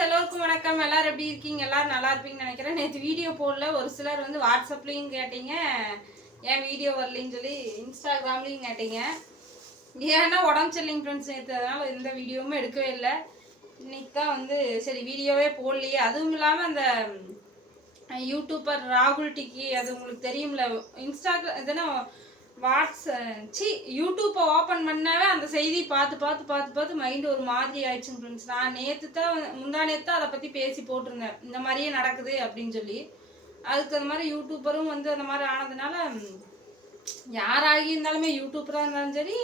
Friends எல்லோருக்கும் வணக்கம். எல்லாரும் எப்படி இருக்கீங்க? எல்லாரும் நல்லா இருப்பீங்கன்னு நினைக்கிறேன். நேற்று வீடியோ போடல. ஒரு சிலர் வந்து வாட்ஸ்அப்லேயும் கேட்டீங்க. ஏன் வீடியோ வரலைன்னு சொல்லி இன்ஸ்டாகிராம்லேயும் கேட்டீங்க. ஏன்னா உடம்பு சரியில்லைங்க ஃப்ரெண்ட்ஸ் நேற்று எந்த வீடியோவும் எடுக்கவே இல்லை. இன்னைக்கு தான் வந்து சரி வீடியோவே போடலையே. அதுவும் இல்லாமல் அந்த யூடியூப்பர் யூடியூபர் ராகுல் டிக்கி அது உங்களுக்கு தெரியும்ல. இன்ஸ்டாகிராம் இதுனா வாட்ஸ் சி யூடியூப்பை ஓப்பன் பண்ணாவே அந்த செய்தி பார்த்து பார்த்து பார்த்து பார்த்து மைண்ட் ஒரு மாதிரி ஆயிடுச்சுங்க ஃப்ரெண்ட்ஸ் நான் நேற்று தான் முந்தா நேற்று தான் அதை பற்றி பேசி போட்டிருந்தேன். இந்த மாதிரியே நடக்குது அப்படின்னு சொல்லி. அதுக்கு அந்த மாதிரி யூடியூப்பரும் வந்து அந்த மாதிரி ஆனதுனால யாராகி இருந்தாலுமே யூடியூப்பராக இருந்தாலும் சரி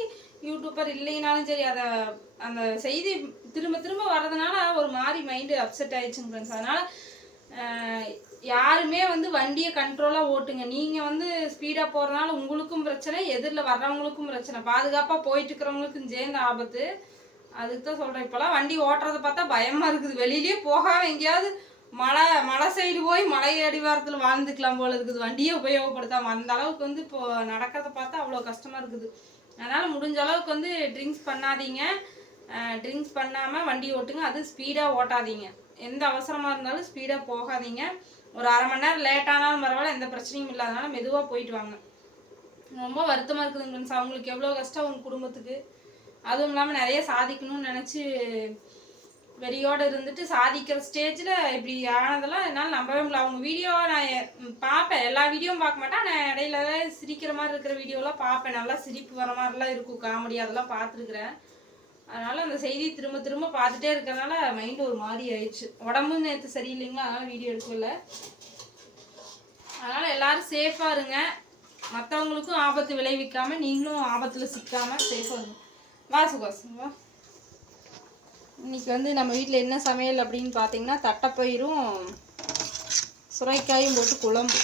யூடியூப்பர் இல்லைனாலும் சரி அதை அந்த செய்தி திரும்ப திரும்ப வர்றதுனால ஒரு மாதிரி மைண்டு அப்செட் ஆயிடுச்சுங்க ஃப்ரெண்ட்ஸ் அதனால் வண்டியை கண்ட்ரோலாக ஓட்டுங்க. நீங்கள் வந்து ஸ்பீடாக போகிறதுனால உங்களுக்கும் பிரச்சனை எதிரில் வர்றவங்களுக்கும் பிரச்சனை. பாதுகாப்பாக போயிட்டு இருக்கிறவங்களுக்கும் சேர்ந்த ஆபத்து. அதுக்கு தான் சொல்கிறேன் இப்போலாம் வண்டி ஓட்டுறதை பார்த்தா பயமாக இருக்குது. வெளியிலேயே போகாம எங்கேயாவது மலை மலை சைடு போய் மலை அடிவாரத்தில் வாழ்ந்துக்கலாம் போல இருக்குது. வண்டியை உபயோகப்படுத்தாமல் அந்த அளவுக்கு வந்து இப்போ நடக்கிறத பார்த்தா அவ்வளோ கஷ்டமாக இருக்குது. அதனால் முடிஞ்ச அளவுக்கு வந்து ட்ரிங்க்ஸ் பண்ணாதீங்க. ட்ரிங்க்ஸ் பண்ணாமல் வண்டி ஓட்டுங்க. அது ஸ்பீடாக ஓட்டாதீங்க. எந்த அவசரமாக இருந்தாலும் ஸ்பீடாக போகாதீங்க. ஒரு அரை மணி நேரம் லேட் ஆனாலும் பரவாயில்ல எந்த பிரச்சனையும் இல்லாதனால மெதுவாக போயிட்டு வாங்க. ரொம்ப வருத்தமாக இருக்குதுங்க ஃப்ரெண்ட்ஸ் அவங்களுக்கு எவ்வளோ கஷ்டம் அவங்க குடும்பத்துக்கு. அதுவும் இல்லாமல் நிறைய சாதிக்கணும்னு நினச்சி வெறியோடு இருந்துட்டு சாதிக்கிற ஸ்டேஜில் இப்படி ஆனதெல்லாம் என்னால் நம்பவே முடியல. அவங்க வீடியோ நான் பார்ப்பேன். எல்லா வீடியோவும் பார்க்க மாட்டேன். நான் இடையில சிரிக்கிற மாதிரி இருக்கிற வீடியோலாம் பார்ப்பேன். நல்லா சிரிப்பு வர மாதிரிலாம் இருக்கும். காமெடி அதெல்லாம் பார்த்துருக்குறேன். அதனால் அந்த செய்தி திரும்ப திரும்ப பார்த்துட்டே இருக்கிறனால மைண்ட் ஒரு மாதிரி ஆயிடுச்சு. உடம்பும் நேற்று சரியில்லைங்களா அதனால் வீடியோ எடுக்கல. அதனால் எல்லாரும் சேஃபாக இருங்க. மற்றவங்களுக்கும் ஆபத்து விளைவிக்காம நீங்களும் ஆபத்தில் சிக்காமல் சேஃபாக இருங்க. வா சுகாஸ் வா. இன்னைக்கு வந்து நம்ம வீட்டில் என்ன சமையல் அப்படின்னு பார்த்தீங்கன்னா தட்டைப்பயிரும் சுரைக்காயும் போட்டு குழம்பு.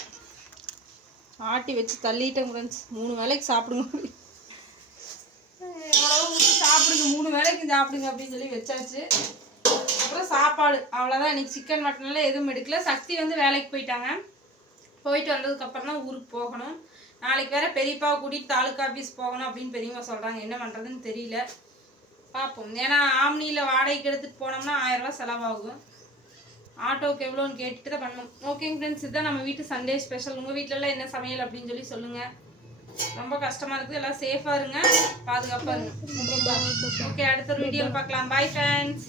ஆட்டி வச்சு தள்ளிட்டேன் ஃப்ரெண்ட்ஸ் மூணு வேளைக்கு சாப்பிடுங்க. சாப்பிடுங்க மூணு வேளைக்கு சாப்பிடுங்க அப்படின்னு சொல்லி வச்சாச்சு. அப்புறம் சாப்பாடு. அவ்வளோதான் இன்னைக்கு சிக்கன் மட்டன்லாம் எதுவும் எடுக்கல. சக்தி வந்து வேலைக்கு போயிட்டாங்க. போயிட்டு வந்ததுக்கப்புறம் தான் ஊருக்கு போகணும். நாளைக்கு வேற பெரியப்பாவை கூட்டிகிட்டு தாலுக்கா ஆஃபீஸ் போகணும் அப்படின்னு பெரியவங்க சொல்கிறாங்க என்ன பண்ணுறதுன்னு தெரியல. பார்ப்போம் ஏன்னா ஆம்னியில் வாடகைக்கு எடுத்துகிட்டு போனோம்னா ஆயிரரூவா செலவாகும். ஆட்டோவுக்கு எவ்வளோன்னு கேட்டுட்டு தான் பண்ணணும். ஓகேங்க ஃப்ரெண்ட்ஸ் இதுதான் நம்ம வீட்டு சண்டே ஸ்பெஷல் உங்கள் வீட்டிலலாம் என்ன சமையல் அப்படின்னு சொல்லி சொல்லுங்கள் ரொம்ப கஷ்டமாக இருக்குது. எல்லாம் சேஃபாக இருங்க. பாதுகாப்பாக இருங்க. ஓகே அடுத்த ஒரு வீடியோவில் பார்க்கலாம். Bye friends